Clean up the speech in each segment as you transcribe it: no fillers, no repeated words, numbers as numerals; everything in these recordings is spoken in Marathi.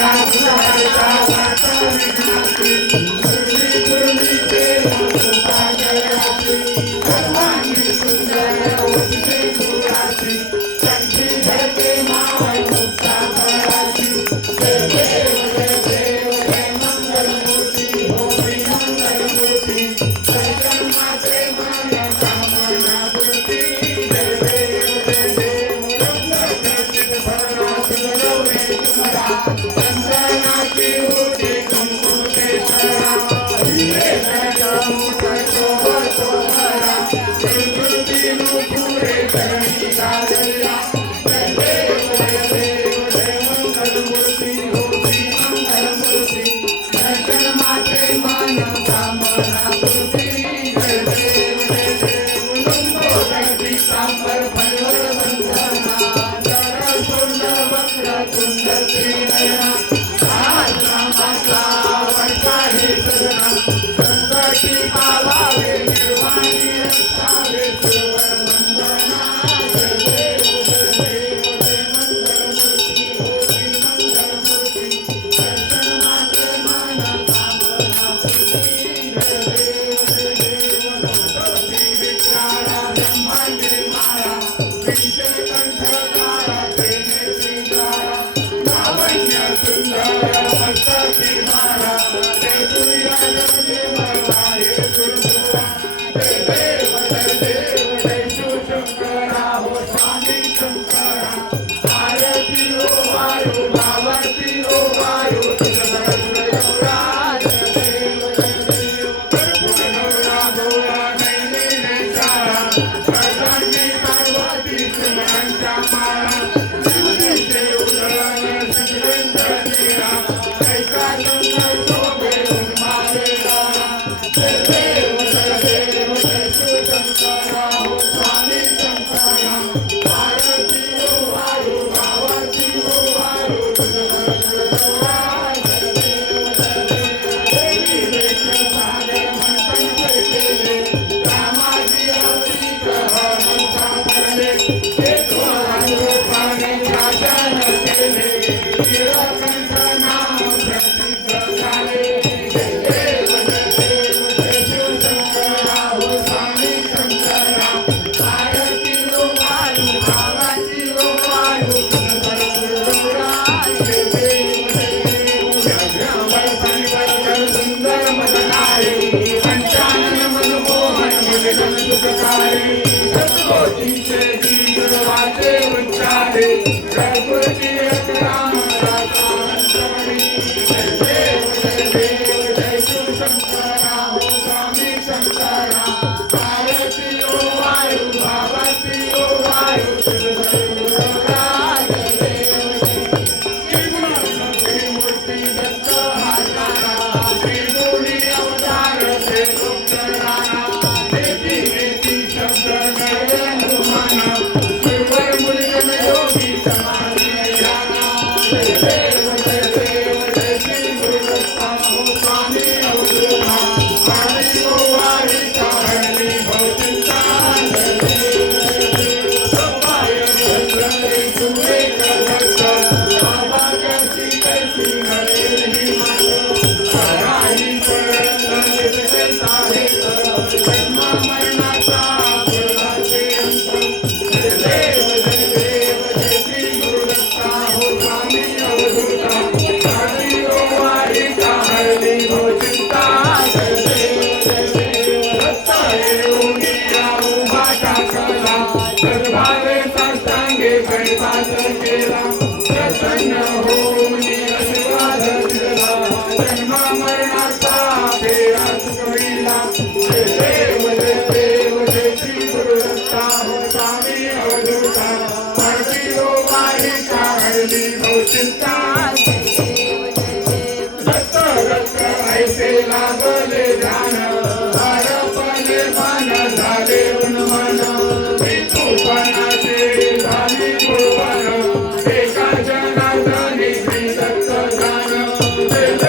जय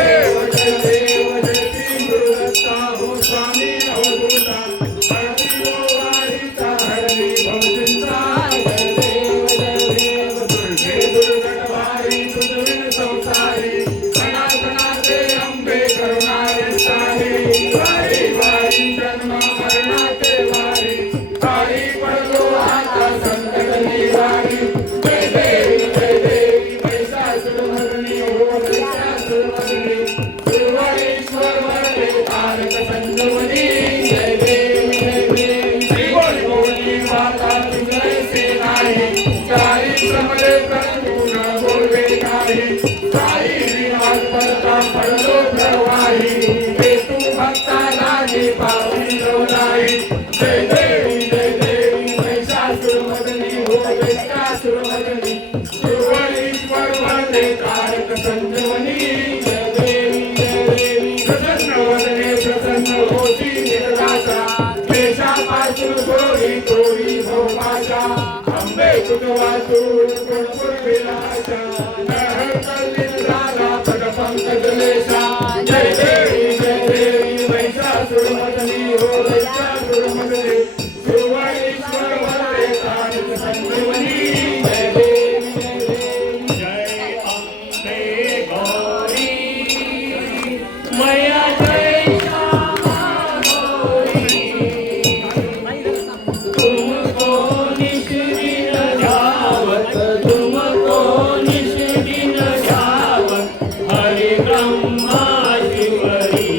देव संजीवनी जय देवी प्रसन्न वदने प्रसन्न होती निर्दाशा क्लेशापासून गोरी तोरी भोपाशा अंबे कुटवातूर गुणपुर विलासा नहर कलिंद्राला पद पंकज लेशा जय देवी महिषासुरमर्दिनी हो महिषासुरमर्दिनी सुवर्णेश्वर वरदे तारिक संजीवनी जय देवी जय अम्बे गौरी मैया जय श्यामा गौरी तुमको निश दिन ध्यावत तुमको निश दिन ध्यावत हरि ब्रह्मा शिवरी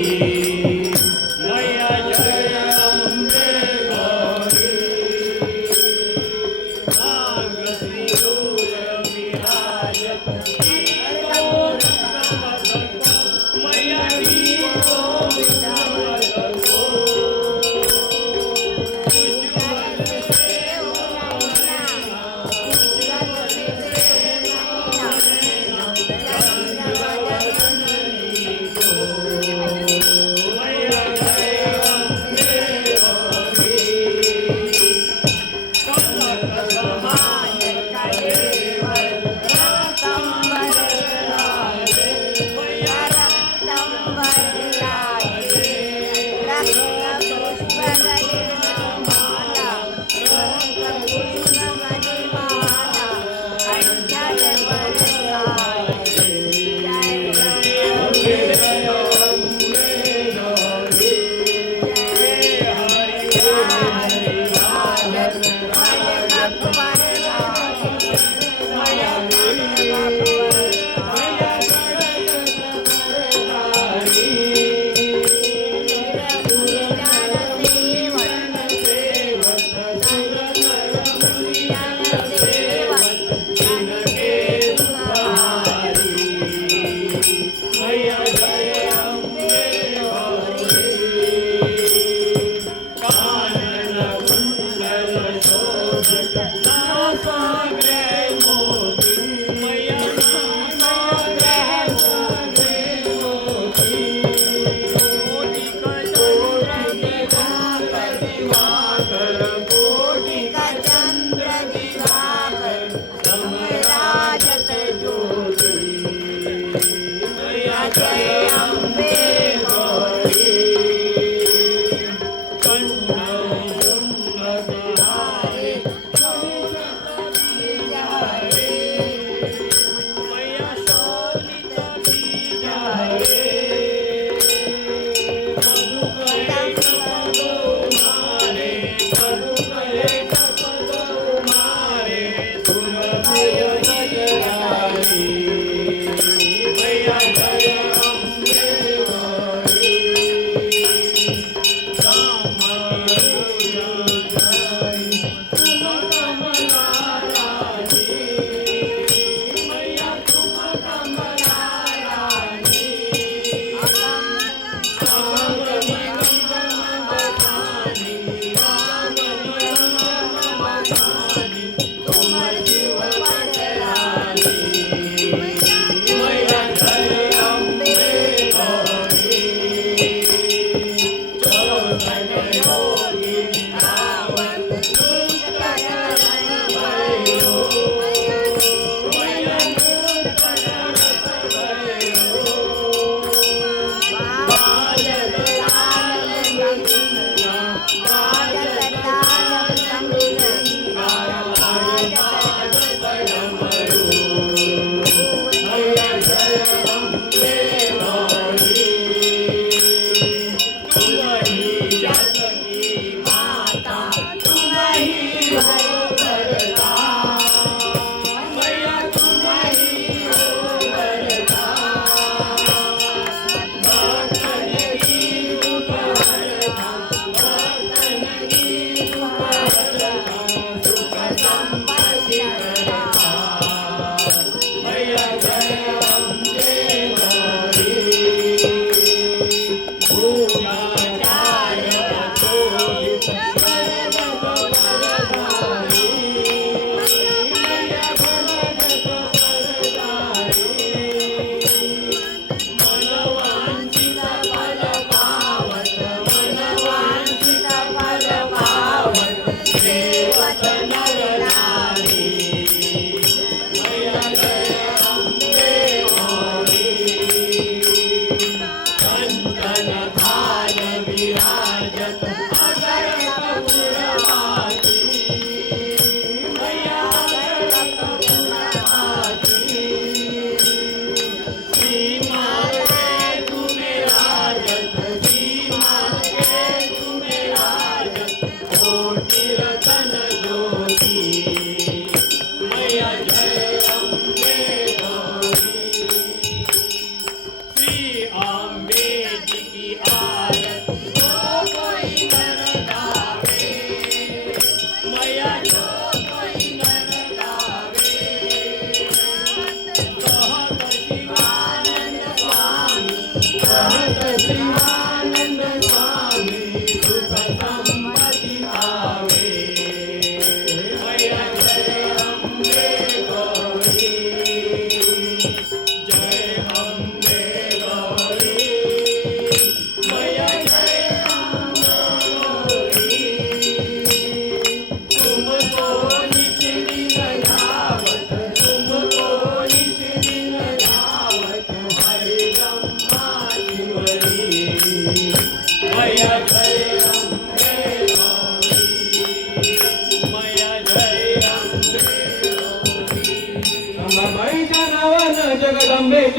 मैया जय अम्बे गौरी नाग सिंदूर विराजत मैया जय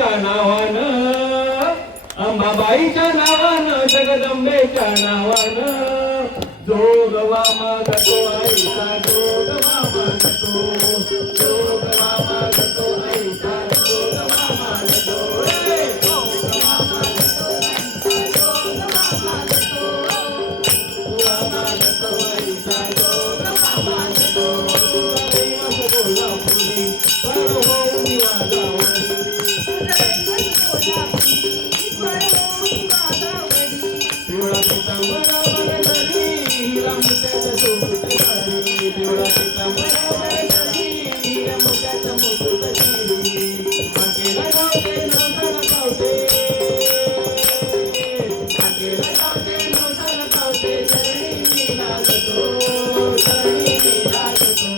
जगदंबेच्या नावानं, अंबाबाईच्या नावानं, जगदंबेच्या नावानं जोगवा मागतो आईचा जोगवा मागतो, जोगवा मागतो आईचा जोगवा मागतो, जोगवा मागतो आईचा जोगवा मागतो, जोगवा मागतो आईचा जोगवा मागतो. कोल्हापुरी पण होऊन वाजावली, पिवळा पितांबरा वरदली, हिरा मोत्याचा सोबत साडी, पिवळा पितांबरा वरदली, हिरा मोत्याचा मुकुट शिरी, हाकेला गावते नवसाला पावते, हाकेला गावते नवसाला पावते, चरणी मी लागतो, चरणी मी लागतो,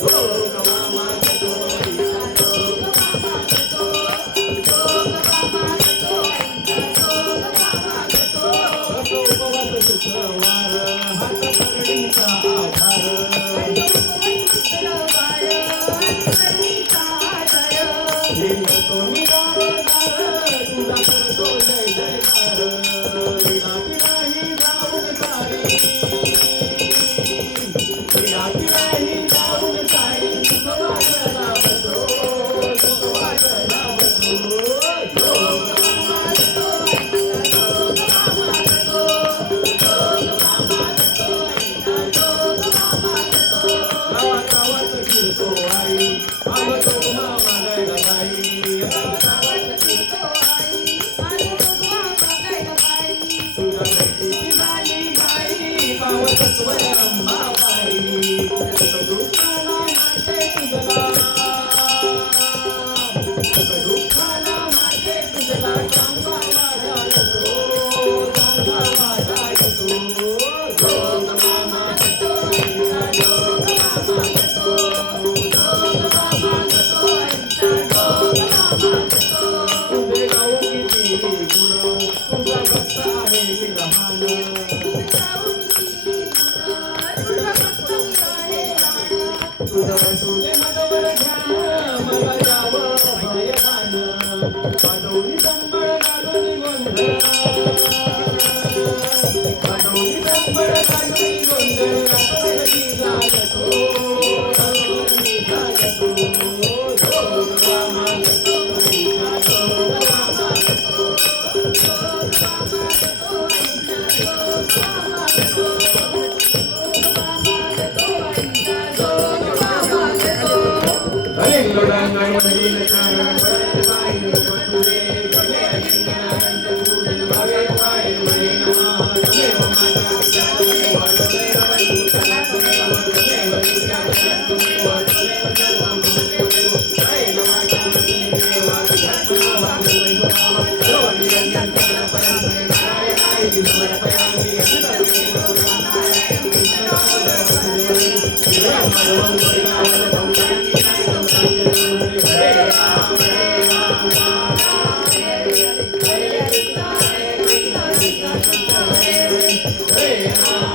जोगवा मागतो आईचा जोगवा मागतो, जोगवा मागतो आईचा जोगवा मागतो. उपवास शुक्रवार हात परडीचा आधार, लिंगतो मी दारोदार, तुझा करतो जय जयकार, विनाती नाही जाऊन सारी, विनाती नाही जाऊन सारी, सुखवास लाभतो, सुखवास लाभतो, जोगवा मागतो आईचा जोगवा मागतो, जोगवा मागतो आईचा जोगवा मागतो. गावागावात फिरतो आई, आवतो मामा गणबाई, गावागावात फिरतो आई, आवतो मामा गणबाई, तुझ्या भेटीची झाली बाई, पावत स्वर अंबाबाई, दुःखाला माते तुझला, दुःखाला माते तुझला, चांगला वाजायतो, चांगला वाजायतो, जोगवा मागतो आईचा जोगवा मागतो, जोगवा मागतो आईचा जोगवा मागतो. तुझे गाव किती गुण, तुझा भक्त आहे मी लहान, तुझे मदवर ध्यान, मला जावं भयभान, पाठवली संबळ घालून गोंधळ, पाठवली संबळ घालून गोंधळ, रात्रभरी जागतो, रात्रभरी जागतो, जोगवा मागतो आईचा जोगवा मागतो, जोगवा मागतो आईचा जोगवा मागतो, जोगवा मागतो आईचा जोगवा मागतो. लिंगडांगण मंदिर कारण परत बाई मथुरे, भले लिंगडांगण पूजन भावे बाई म्हणे नमः, देव माता पिता तुमेव, तुमेव बंधू सखा तुमेव, तुमेव विद्या जगत तुमेव, तुमेव सर्वं तुमेव, जय माता तुमेव, अध्यात्म वाग्देव भाव, सर्व निरंजन सकल परम नारायणाय समर्पयामि, अनंतमेव नारायण कृष्ण दामोदर वासुदेव, ब्रह्मणं श्रीरामं जानकी नायकं संजय, हरे राम राम हरे हरे, हरे कृष्ण कृष्ण कृष्ण हरे हरे, हरे राम